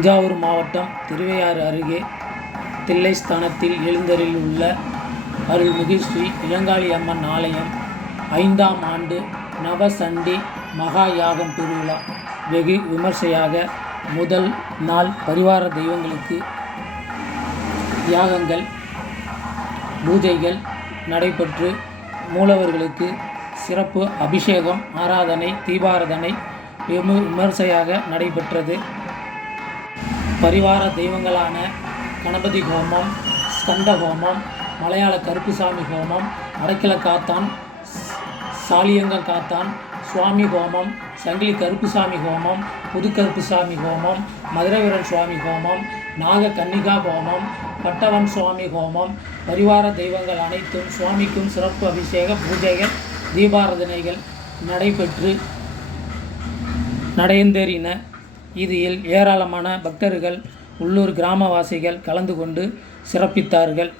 தஞ்சாவூர் மாவட்டம் திருவையாறு அருகே தில்லைஸ்தானத்தில் எழுந்தருளியுள்ள அருள்மிகு ஸ்ரீ இளங்காளி அம்மன் ஆலயம் 5ஆம் ஆண்டு நவசண்டி மகா யாகம் திருவிழா வெகு விமர்சையாக முதல் நாள் பரிவார தெய்வங்களுக்கு யாகங்கள் பூஜைகள் நடைபெற்று மூலவர்களுக்கு சிறப்பு அபிஷேகம் ஆராதனை தீபாராதனை விமர்சையாக நடைபெற்றது. பரிவார தெய்வங்களான கணபதி ஹோமம், ஸ்கந்த ஹோமம், மலையாள கருப்புசாமி ஹோமம், அடைக்கல காத்தான், சாலியங்க காத்தான், சுவாமி ஹோமம், சங்கிலி கருப்புசாமி ஹோமம், புது கருப்புசாமி ஹோமம், மதுரவீரன் சுவாமி ஹோமம், நாக கன்னிகா ஹோமம், பட்டவன் சுவாமி ஹோமம், பரிவார தெய்வங்கள் அனைத்தும் சுவாமிக்கும் சிறப்பு அபிஷேக பூஜைகள் தீபாராதனைகள் நடைபெற்று நடைந்தேறின. இதில் ஏராளமான பக்தர்கள் உள்ளூர் கிராமவாசிகள் கலந்து கொண்டு சிறப்பித்தார்கள்.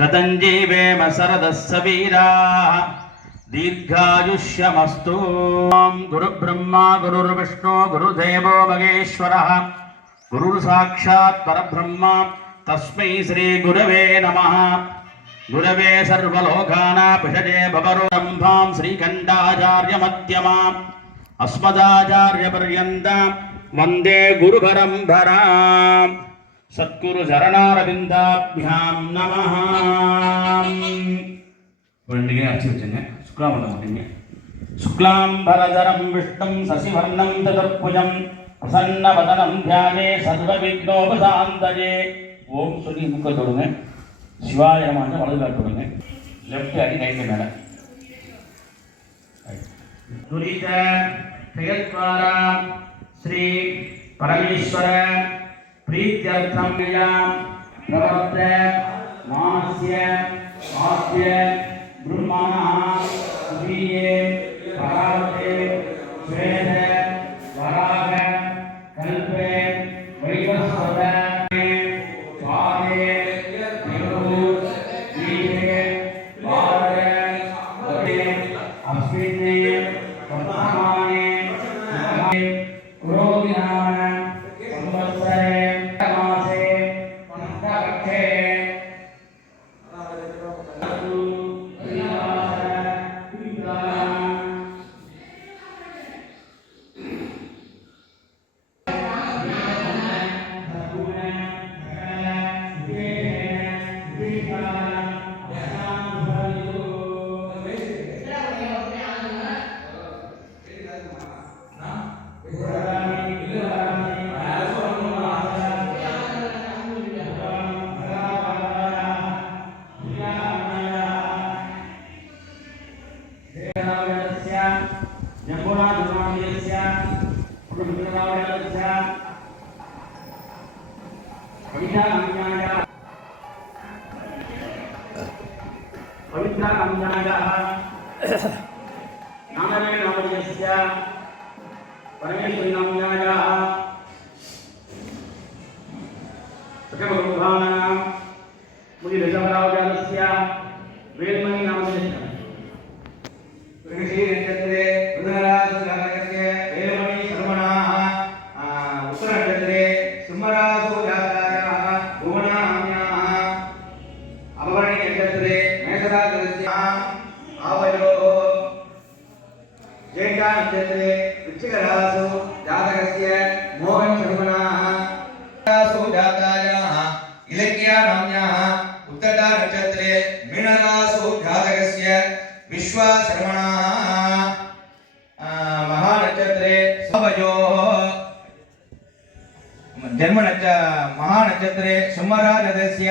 कतञ्जीवेम सरदस्य वीराः दीर्घायुष्यमस्तु। गुरुब्रह्मा गुरुर्विष्णु गुरुदेवो महेश्वरः गुरुर्साक्षात् परब्रह्म तस्मै श्री गुरवे नमः। गुरवे सर्वलोकानां पिषजे भवरोरम्भां श्रीकण्ठाचार्यमध्यमाम् अस्मदाचार्यपर्यन्तां वन्दे गुरुपरम्पराम्। सद्गुरु चरणारविन्दाभ्यां नमः। अर्ची वच्चुंगा शुक्लां पण्ण माटींगा। शुक्लांबरधरं विष्णुं शशिवर्णं चतुर्भुजं प्रसन्नवदनं ध्याये सर्वविघ्नोपशान्तये। ओम சொல்லி மூக்க தொடுங்க. சிவாய நமஹ வலது கால் தொடுங்க. லெஃப்ட் அடி ரைட் மேல. துரித பிரயத்வாரா ஸ்ரீ பரமேஸ்வர प्रीत्यर्थम प्रवर्त मास्य आद्य ब्रह्मणः सुधीये परावते श्वेत वराह कल्पे वैवस्वते स्वादे निरुः दीपे वारे वरे अस्मिन्ने वर्तमाने पुरोदिनाम संवत्सरे मासे पंचपक्षे महानक्षत्रे सुमराजस्य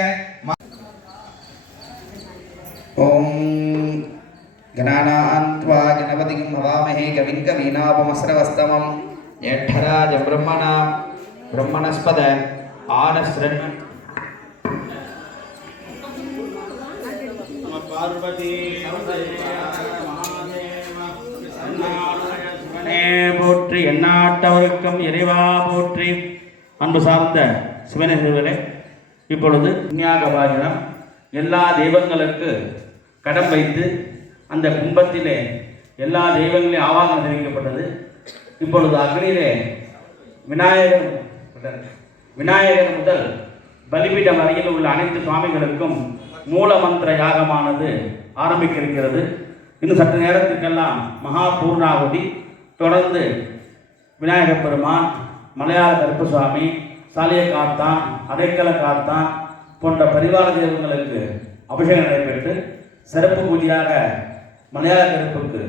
ओम गणानान्त्वा गणपतिं हवामहे कविं कवीनापमस्रवस्तमं ज्येष्ठराज ब्रह्मणस्पद आनश्रन् पार्वती போற்றி எந்நாட்டவருக்கும் இறைவா போற்றி. அன்பு சார்ந்த சிவனேஸ்வரர்களே, இப்பொழுது விஞ்ஞாக பாகினம் எல்லா தெய்வங்களுக்கு கடம் வைத்து அந்த கும்பத்திலே எல்லா தெய்வங்களையும் ஆவாகனம் தெரிவிக்கப்பட்டது. இப்பொழுது அக்னியிலே விநாயகர் முதல் பலிபீடம் வரையில் உள்ள அனைத்து சுவாமிகளுக்கும் மூல மந்திர யாகமானது ஆரம்பிக்க இருக்கிறது. இன்னும் சற்று நேரத்துக்கெல்லாம் மகா பூர்ணாகுதி, தொடர்ந்து விநாயகப் பெருமான், மலையாள கருப்பசுவாமி, சாலிய காத்தான், அடைக்கல காத்தான் போன்ற பரிவார தெய்வங்களுக்கு அபிஷேகம் நடைபெற்று சிறப்பு பூஜையாக மலையாள கருப்புக்கு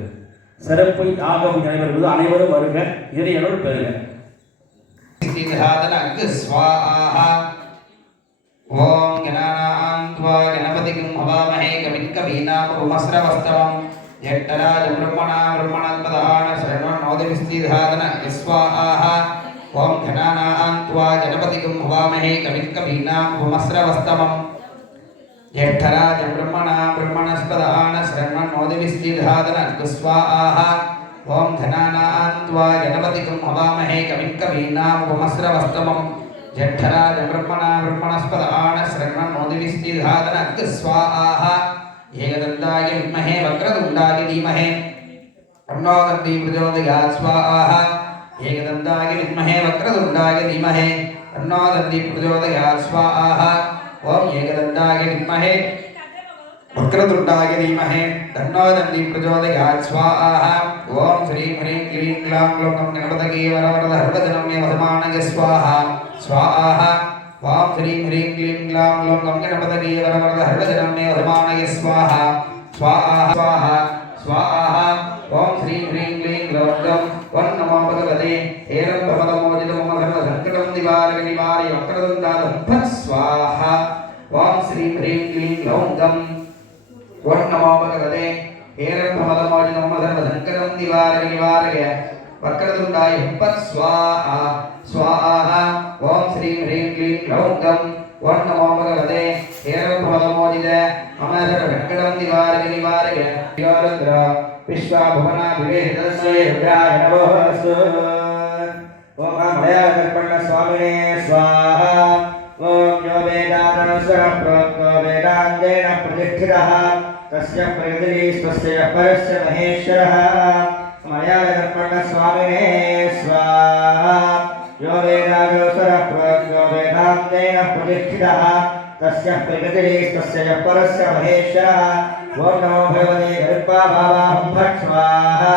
சிறப்பு யாக பூஜை நடைபெறுவது. அனைவரும் வருக, இறையனோடு பெறுக. ओम गणानान्त्वा गणपतिं हवामहे कविं कवीनापमस्रवस्तमं ज्येष्ठराज ब्रह्मणस्पदान शरणोदिविस्तिधातन स्वाहा. ओम गणानान्त्वा गणपतिं हवामहे कविं कवीनापमस्रवस्तमं ज्येष्ठराज ब्रह्मणस्पदान शरणोदिविस्तिधातन स्वाहा. ओम गणानान्त्वा गणपतिं हवामहे कविं कवीनापमस्रवस्तमं ज्येष्ठराज ब्रह्मणस्पदान शरणोदिविस्तिधातन स्वाहा. एकदन्ताय विद्महे वक्रतुण्डाय धीमहि तन्नो दन्ती प्रचोदयात् स्वाहा. एकदन्ताय विद्महे वक्रतुण्डाय धीमहि तन्नो दन्ती प्रचोदयात् स्वाहा. ओम एकदन्ताय विद्महे वक्रतुण्डाय धीमहि तन्नो दन्ती प्रचोदयात् स्वाहा. ओम श्रीं ह्रीं क्लीं ग्लां ग्लौं गणपतये वरवरद हर्वजनम्य वसमानय स्वाहा स्वाहा. ओम श्रीं ह्रीं क्लीं ग्लां ग्लौं गणपतये वरवरद हर्वजनम्य वसमानय स्वाहा स्वाहा स्वाहा स्वाहा. ओम श्रीं ह्रीं क्लीं ग्लौं गं वन नमो भगवते हेरम्भवदमोदितमम सर्वसङ्कटं निवारय वक्रतुण्डाय फट् स्वाहा. ओम श्रीं ह्रीं क्लीं ग्लौं गं वन नमो भगवते हेरम्भवदमोदितमम सर्वसङ्कटं निवारय वक्रतुण्डाय फट् स्वाहा स्वाहा. ओम श्रीं ह्रीं क्लीं ग्लौं गं वन नमो भगवते हेरभवमोदित मम सर्वसङ्कटं निवारय निवारय योरुद्र विश्वभुवनाभिवेशितस्य रुद्राय नमोऽस्तु ॐ मलयालदर्पणस्वामिने स्वाहा ॐ यो वेदान्तरस्वरप्रोक्तो वेदान्तेन प्रतिष्ठितः तस्य प्रगतिस्तस्य परस्य महेश्वरः मलयालदर्पणस्वामिने स्वाहा यो वेदान्तरस्वरप्रोक्तो वेदान्तेन प्रतिष्ठितः तस्य प्रगतिस्तस्य परस्य महेश्वरः ॐ नमो भगवते गरुत्पाभावाहं फट् स्वाहा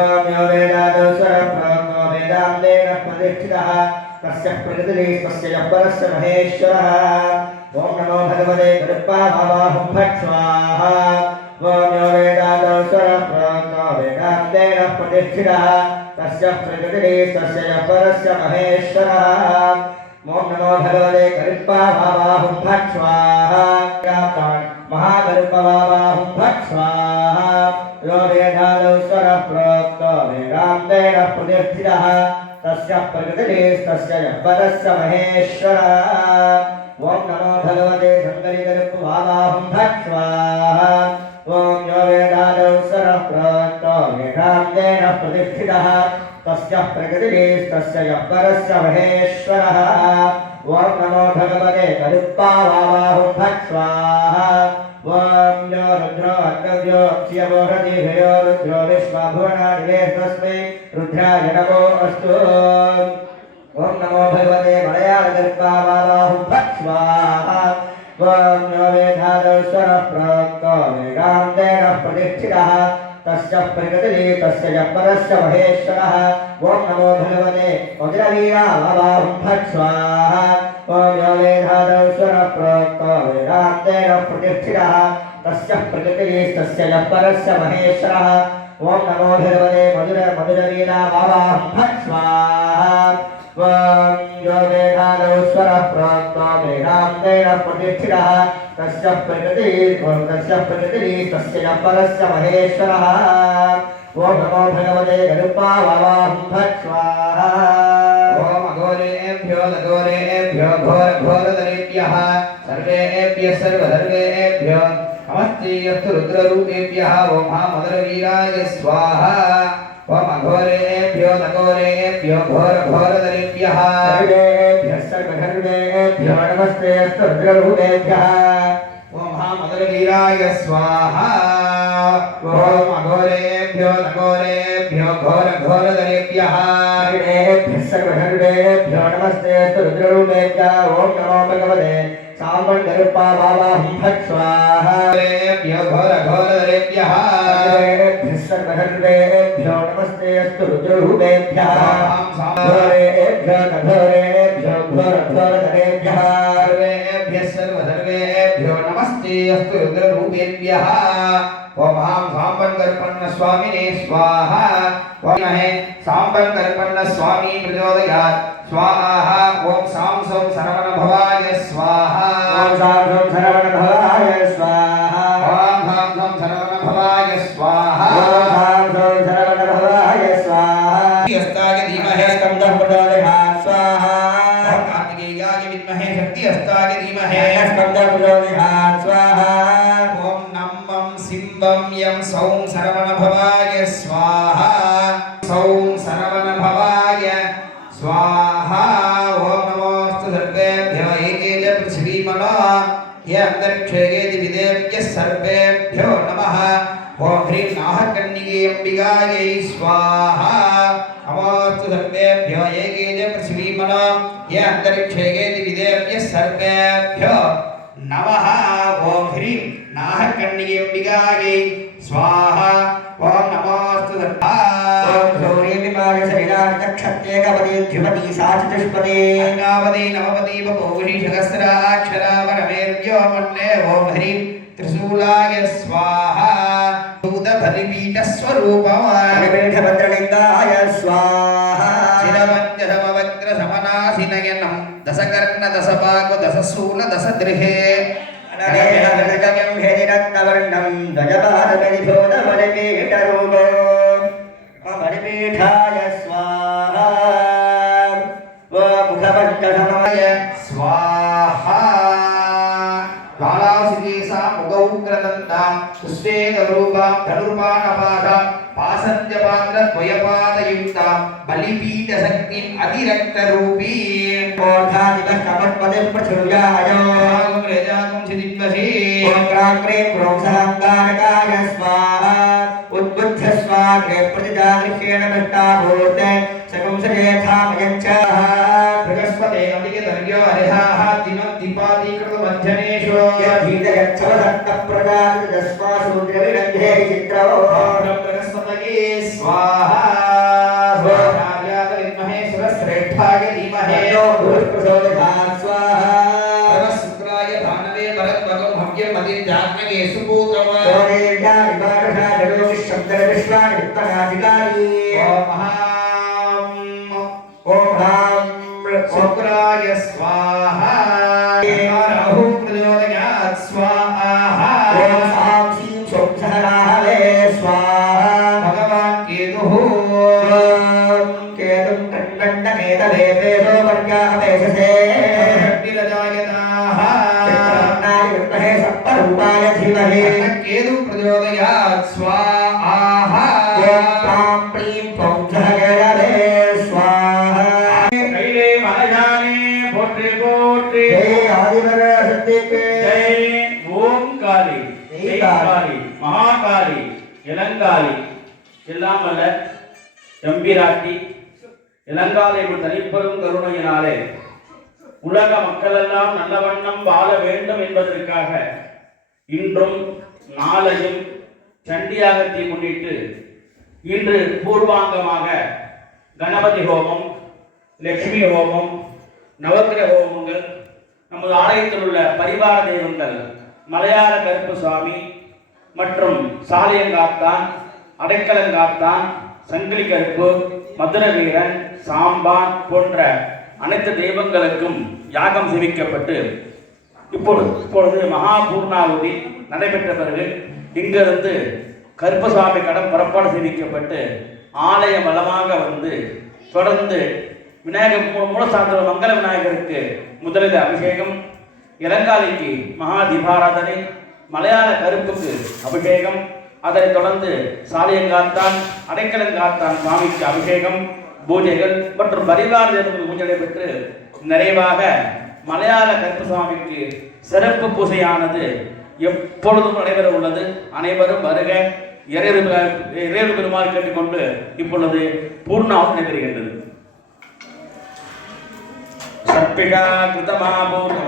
ॐ यो वेदान्तरस्वरप्रोक्तो वेदान्तेन प्रतिष्ठितः तस्य प्रगतिस्तस्य परस्य महेश्वरः ॐ नमो भगवते गरुत्पाभावाहं फट् स्वाहा ॐ यो वेदान्तरस्वरप्रोक्तो वेदान्तेन प्रतिष्ठितः तस्य प्रगतिस्तस्य परस्य महेश्वरः ॐ नमो भगवते गरुत्पाभावाहं फट् स्वाहा महागरुत्पाभावाहं फट् स्वाहा यो वेदान्तरस्वरप्रोक्तो वेदान्तेन प्रतिष्ठितः तस्य प्रगतिस्तस्य परस्य महेश्वरः ॐ नमो भगवते शङ्करीगरुत्पाभावाहं फट् स्वाहा ॐ यो वेदान्तरस्वरप्रोक्तो वेदान्तेन प्रतिष्ठितः तस्य प्रगतिस्तस्य परस्य महेश्वरः ॐ नमो भगवते गरुत्पाभावाहं फट् स्वाहा ॐ यो रुद्रो अग्नव्यो अक्षयमोहतिभयो रुद्रो विश्वभुवनानिवेशतस्मै रुद्राय नमोऽस्तु ॐ नमो भगवते मलयालदर्पणाभावाहं फट् स्वाहा ॐ यो वेदान्तरस्वरप्रोक्तो वेदान्तेन प्रतिष्ठितः तस्य प्रगतिस्तस्य परस्य महेश्वरः ॐ नमो भगवते वज्रवीणाभावाहं फट् स्वाहा ॐ यो वेदान्तरस्वरप्रोक्तो वेदान्तेन प्रतिष्ठितः तस्य प्रगतिस्तस्य परस्य महेश्वरः ॐ नमो भगवते मधुरवीणाभावाहं फट् स्वाहा ॐ यो वेदान्तरस्वरप्रोक्तो वेदान्तेन प्रतिष्ठितः तस्य प्रगतिस्तस्य परस्य महेश्वरः ॐ नमो भगवते गरुत्पाभावाहं फट् स्वाहा ॐ अघोरेभ्यो नघोरेभ्यो घोरघोरदरेभ्यः सर्वेभ्यः सर्वधर्मेभ्यो नमस्तेऽस्तु रुद्ररूपेभ्यः ॐ महामदरवीराय स्वाहा ॐ अघोरेभ्यो नघोरेभ्यो घोरघोरदरेभ्यः सर्वेभ्यः सर्वधर्मेभ्यो नमस्तेऽस्तु रुद्ररूपेभ्यः ॐ महामदरवीराय स्वाहा ॐ अघोरेभ्यो नघोरेभ्यो घोरघोरदरेभ्यः सर्वधर्मेभ्यो नमस्तेऽस्तु रुद्ररूपेभ्यः ॐ नमो भगवते साम्बण्डरूपाभावाहं फट् स्वाहा घोरघोरदरेभ्यः सर्वधर्मेभ्यो नमस्तेऽस्तु रुद्ररूपेभ्यः घोरेभ्यो नघोरेभ्यो घोरघोरदरेभ्यः सर्वधर्मेभ्यो नमस्तेऽस्तु रुद्ररूपेभ्यः ॐ साम्बन्कर्पण्यस्वामिने स्वाहा साम्बन्कर्पण्यस्वामी प्रचोदयात् स्वाहा ॐ सां सौं सरवणभवाय स्वाहा ॐ सां सौं सरवणभवाय स्वाहा ॐ सां सौं सरवणभवाय स्वाहा ॐ सां सौं सरवणभवाय स्वाहा हस्ताय धीमहि स्कन्दः प्रचोदयात् स्वाहा ॐ कार्तिकेयाय विद्महे शक्तिहस्ताय धीमहि स्कन्दः प्रचोदयात् स्वाहा ॐ नमं सिंहं यं सौं सरवणभवाय स्वाहा सौं सरवणभवाय स्वाहा ॐ नमोऽस्तु सर्वेभ्यो एकेन पृथिवीमनो ये अन्तरिक्षे दिविदेभ्यः सर्वेभ्यो नमः ॐ ह्रीं नाहकन्निके अम्बिकायै स्वाहा नमोऽस्तु सर्वेभ्यो एकेन पृथिवीमनो ये अन्तरिक्षे दिविदेभ्यः सर्वेभ्यो नमः ॐ ह्रीं नाहकन्निके अम्बिकायै स्वाहा ॐ नमोऽस्तु क्षत्येकपदी सा चतुष्पदी नावदी नवपदी बभूषि सहस्राक्षरा वरमेर्भ्यो मन्ये ॐ ह्रीं त्रिशूलाय स्वाहा दूतबलिपीठस्वरूपमाय पीठभद्रलिङ्गाय स्वाहा शिरमञ्जसमवक्त्रसमनासिनयनं दशकर्णदशपाकु दशशूल दशदृहे अनघं हेदिरत्नवर्णं ध्वजपादपरिभूतबलिपीठरूपो बलिपीठाय स्वाहा मुखपञ्चसमय स्वाहा धनुर्बाणपाश पासञ्जपात्रद्वयपादयुक्ता बलिपीठशक्तिम् अतिरक्तरूपी ओर्धादिवः कमत्पदे प्रचुर्याय रेजागं सिद्धिवशी ओङ्क्राग्रे प्रोक्षाङ्गारकाय स्वाहा उद्बुद्ध स्वाग्रे प्रतिजागृष्येण दष्टाभूते सकंसरेथामयञ्च बृहस्पते अतिगतर्यो हरिहाः दिनं दीपादीकृतमध्यनेषु यधीतयच्छवसक्तप्रजातजस्वासूद्रविरन्धे चित्रौ बृहस्पतये स्वाहा स्वाहार्याय विद्महे सुरश्रेष्ठाय धीमहि तन्नो भूर्प्रचोदयात् स्वाहा शुक्राय भानवे भरद्वगं हव्यं मदिर्जात्मके सुपूतम सोरेर्या विभाषा जलोविश्शब्दविश्वानि वित्तनाधिकारी ओम शुक्राय स्वाहा राहु प्रचोदयात् स्वाहा ओम साक्षी सोमसहराहवे स्वाहा भगवान् केतुः केतुं तण्डण्डकेतदेवेशो वर्गावेशसे शक्तिरजायताः चित्ररत्नाय विद्महे सप्तरूपाय धीमहि केतु प्रचोदयात् स्वाहा ओम प्रां प्रीं पौं सहगरवे स्वाहा போற்றி போற்றி जय आदिवर सत्य ஜெய் ஓம் காளி ஜெய் காளி மகாகாளி இளங்காளி எல்லாம் அல்ல எம்பிராட்டி இளங்காளி தனிப்பெரும் கருணையினாலே உலக மக்களெல்லாம் நல்ல வண்ணம் வாழ வேண்டும் என்பதற்காக இன்றும் நாளையும் சண்டியாகத்தை முன்னிட்டு இன்று பூர்வாங்கமாக கணபதி ஹோமம் லட்சுமி ஹோமம் நவக்கிரக ஹோமங்கள் நமது ஆலயத்தில் உள்ள பரிவார தெய்வங்கள் மலையாள கருப்பு சுவாமி மற்றும் சாலியங்காத்தான் அடைக்கலங்காத்தான் சங்கிலி கருப்பு மதுர வீரன் சாம்பான் போன்ற அனைத்து தெய்வங்களுக்கும் யாகம் சேவிக்கப்பட்டு இப்பொழுது மகா பூர்ணாகுதி நடைபெற்ற பிறகு இங்கிருந்து கருப்பசாமி கடம் புறப்பாடு சேவிக்கப்பட்டு ஆலய வளமாக வந்து தொடர்ந்து விநாயகர் மூலசாத்திர மங்கள விநாயகருக்கு முதலில் அபிஷேகம், இளங்காளிக்கு மகா தீபாராதனை, மலையாள கருப்புக்கு அபிஷேகம், அதைத் தொடர்ந்து சாலியங்காத்தான் அடைக்கலங்காத்தான் சுவாமிக்கு அபிஷேகம், பூஜைகள் மற்றும் பரிவார தேவர்களுக்கு பூஜை நடைபெற்று நிறைவாக மலையாள கருப்பு சுவாமிக்கு சிறப்பு பூஜையானது எப்பொழுதும் நடைபெற உள்ளது. அனைவரும் வருக. இறைவு பெருமாள் கேட்டுக்கொண்டு இப்பொழுது பூர்ணாவும் நடைபெறுகின்றது. சர்ப்பிகா கிருதமாபூர்ண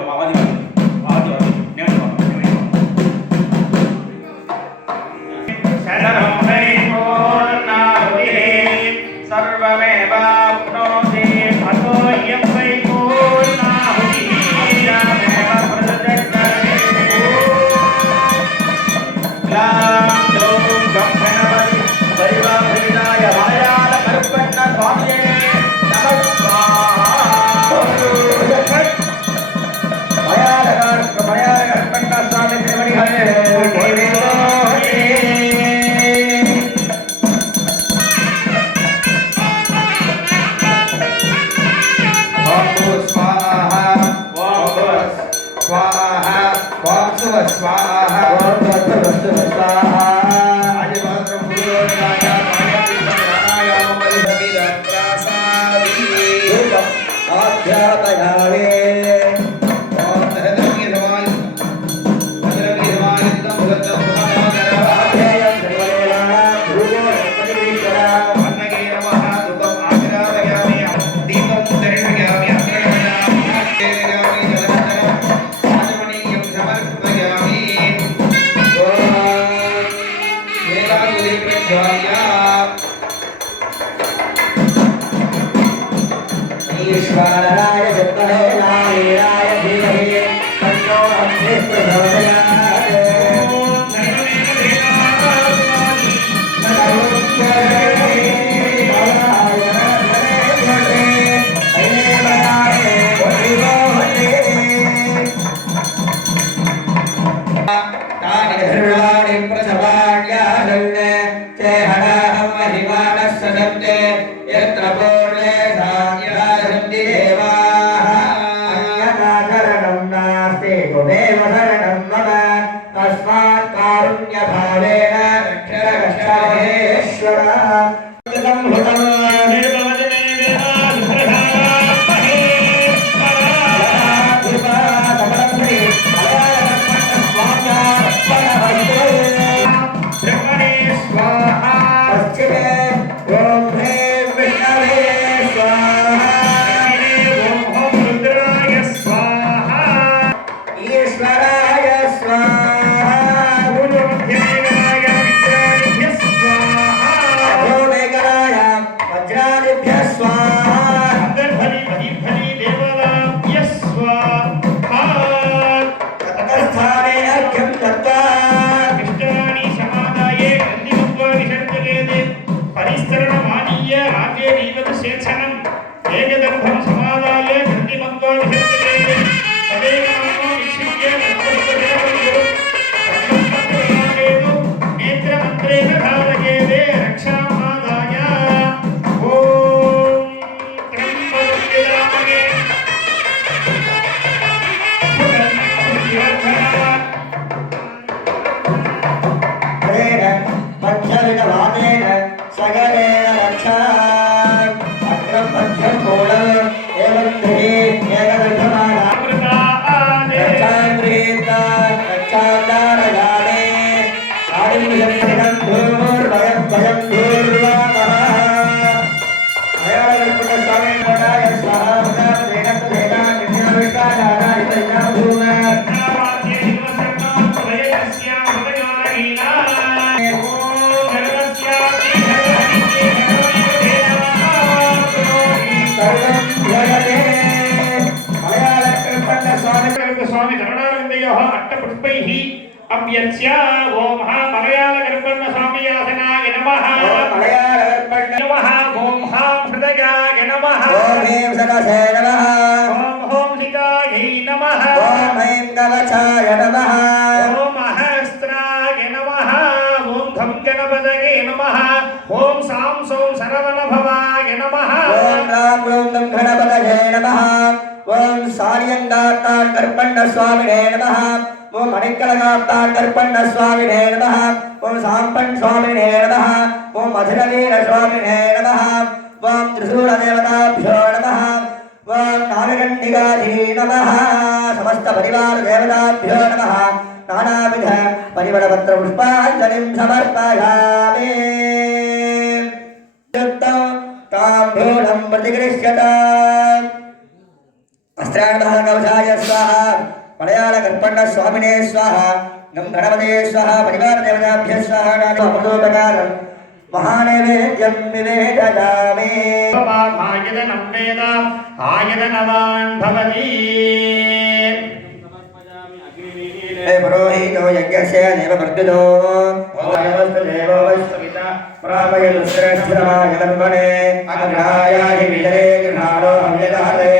यत्र पूर्णे सान्यासन्ति देवाः स्वामी करुणानन्दयोः अट्टपुष्पैः अभ्यर्च्य ओम मलयालगर्भण्ण स्वामियासनाय नमः नमः ओम हृदयाय नमः ओम ऐं सदसे नमः ओम सिकायै नमः ओम ऐं कवचाय नमः ओम सहस्राय नमः ओम धम गणपतये नमः ओम सां सौं सरवणभवाय नमः ओम राम ओम गं गणपतये नमः ओम सारियंगातान कर्पण्ण स्वामिने नमः ओम अनिकलगातान कर्पण्ण स्वामिने नमः ओम सांपन् स्वामिने नमः ओम मधुरवीर स्वामिने नमः ओम त्रिशूल देवताभ्यो नमः ओम नागकण्डिकाधी नमः समस्त परिवार देवताभ्यो नमः नानाविध परिमलपत्र पुष्पाञ्जलिं समर्पयामि ताम्बूलं प्रतिगृह्यता अस्त्राणकवचाय स्वाहा मलयालगर्पण्ण स्वामिने स्वाहा गं गणपते स्वाहा परिवार देवताभ्यः स्वाहा नामोपकारं महानैवेद्यं निवेदयामि आयतनं वेद आयतनवान् भवति पुरोहितो यज्ञस्य देववर्गदो ओमस्तु देवो वैश्वविता प्रापयदुश्रेष्ठमाय कर्मणे अग्रायाहि विजये गृहाणो हव्यदाते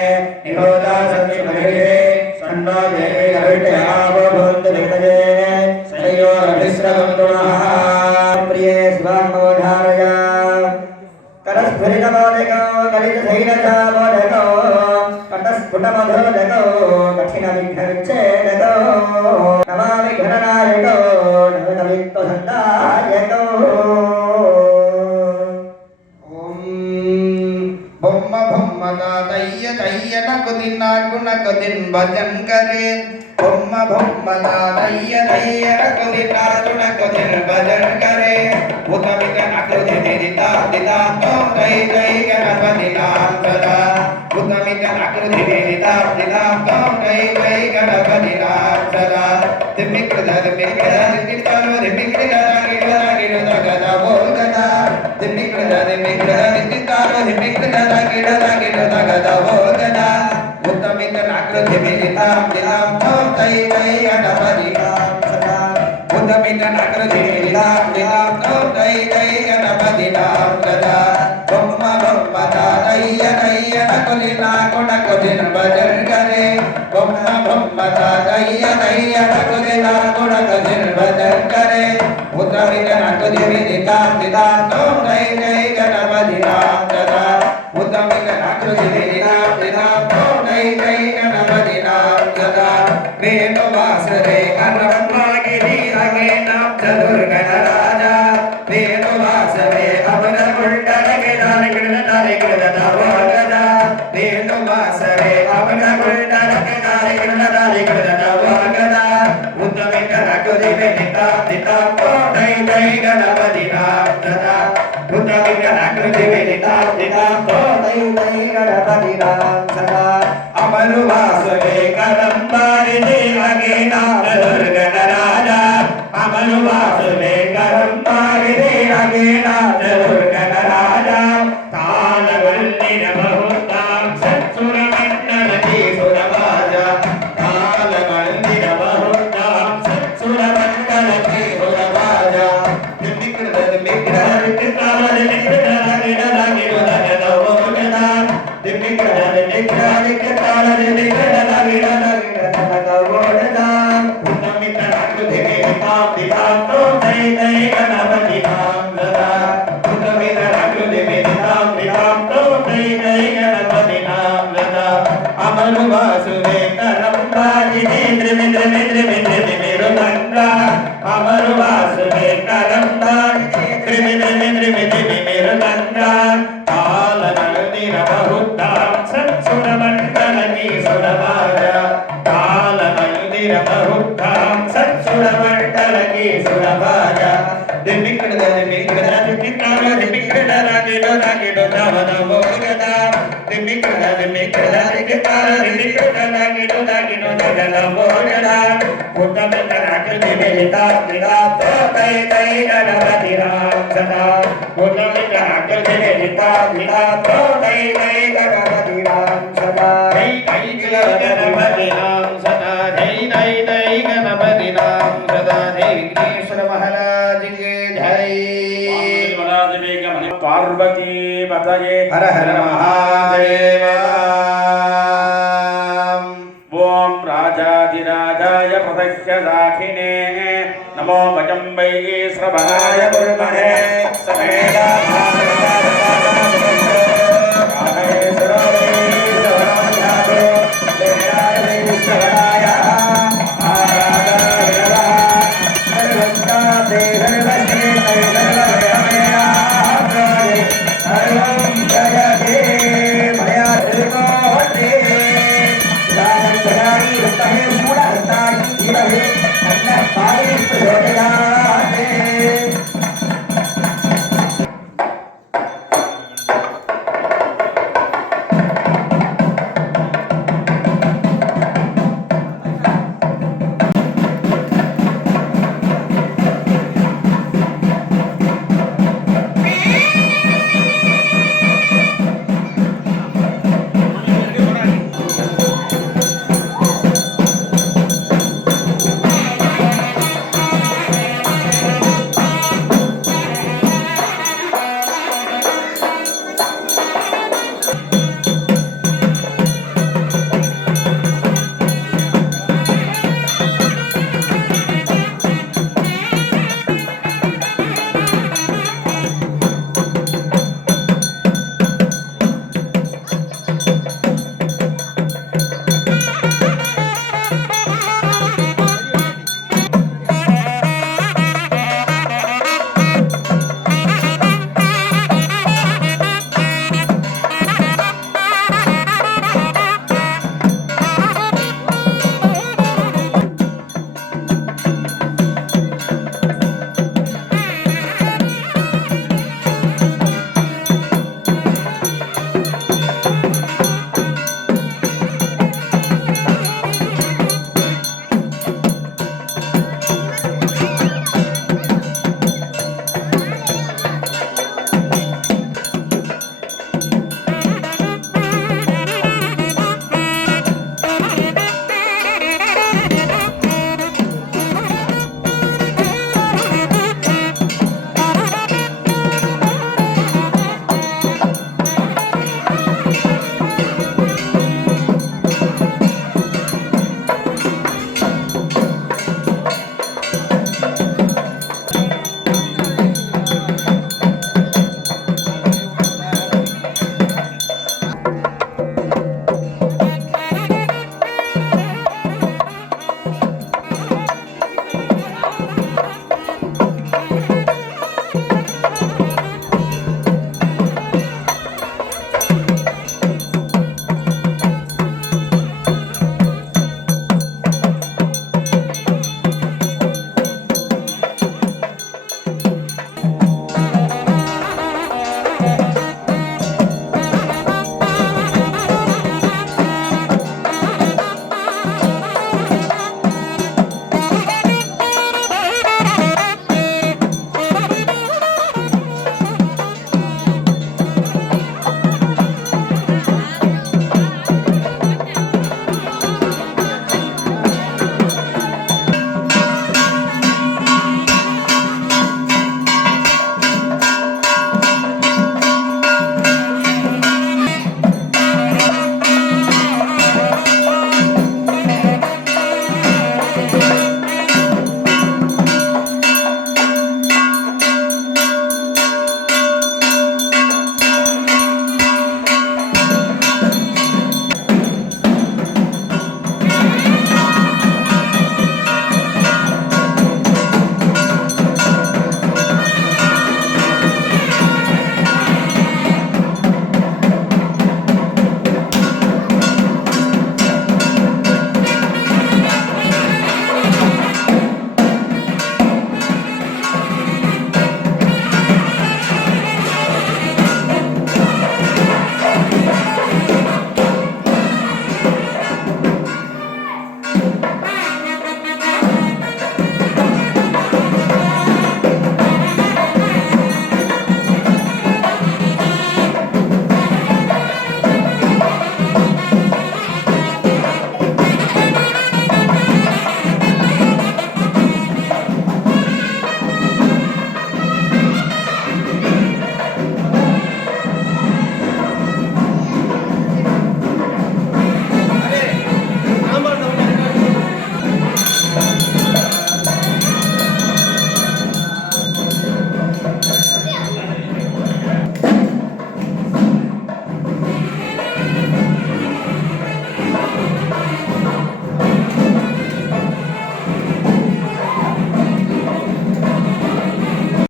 निरोधा सत्सुमहिषे सन्नो देवी कविष्टयावो भवन्तु विपदे सयोरभिस्रवन्तु प्रिये शिवामोधारय करस्फुरितमोदको कलितशैलजामोदको कटस्फुटमधोदको कठिनविघ्नविच्छेदको नमामि घननायको नवकवित्वसन्दायको बొమ్మ బొమ్మగా దయ్య దయ్య నకుది నాకునకుదిన్ భజన్ కరే బొమ్మ బొమ్మగా దయ్య దయ్య నకుది నాకునకుదిన్ భజన్ కరే ఉతమిత నకుది దితా దితా తో దై దై గణపతి నామ సదా ఉతమిత నకుది దితా దితా తో దై దై గణపతి నామ సదా దిమిక్రద దిమిక్రద దిమిక్రద దిమిక్రద గిరద గద బోల్గద దిమిక్రద దిమిక్రద దిమిక్రద దిమిక్రద గిరద గద బోల్గద ఉత్తమిత నాకృతి విదితాం దిలాం తో తై తై గణపతి నామ సదా ఉత్తమిత నాకృతి విదితాం దిలాం తో తై తై గణపతి నామ సదా బొమ్మ బొమ్మ దయ్య దయ్య నకులి నాకునకుదిన్ భజన్ కరే బొమ్మ బొమ్మ దయ్య దయ్య నకులి నాకునకుదిన్ భజన్ కరే ఉత్తమిత నాకృతి విదితాం దిలాం తో తై తై గణపతి నామ సదా ఉత్తమిత నాకృతి విదితాం దిలాం తో తై తై గణపతి నామ సదా వేణు వాసరే కర్ణం నాగిరి రగే నామ చతుర్గణ రాజా వేణు వాసరే कृतवोगदा रेणुवासरे अमनकुण्डलकदारि कृतवोगदा उद्धविकरकुदिविनिता दिता कोटै दै गणपतिनां ददा उद्धविकरकुदिविनिता दिता कोटै दै गणपतिनां सदा अमरुवासरे करम्बारिदे अगेना दुर्गणराजा अमरुवासरे करम्बारिदे अगेना दुर्गणराजा तालवल्लिन बहुतां सत्सुरमण्डलति सुरवाजा तालवल्लिन बहुतां सत्सुरमण्डलति सुरवाजा अमरुवासुवे करम्बाजिने अमरुवासुवे करम्बाजिने तालमन्दिरबहुतां सत्सुरमण्डलति सुरवाजा तालमन्दिरबहुतां सत्सुरमण्डलति सुरवाजा पार्वती पतये हर हर महादेव ओम राजाधिराजाय प्रदक्ष्यदाखिने नमो वजम्बै श्रवणाय कुर्महे समेधा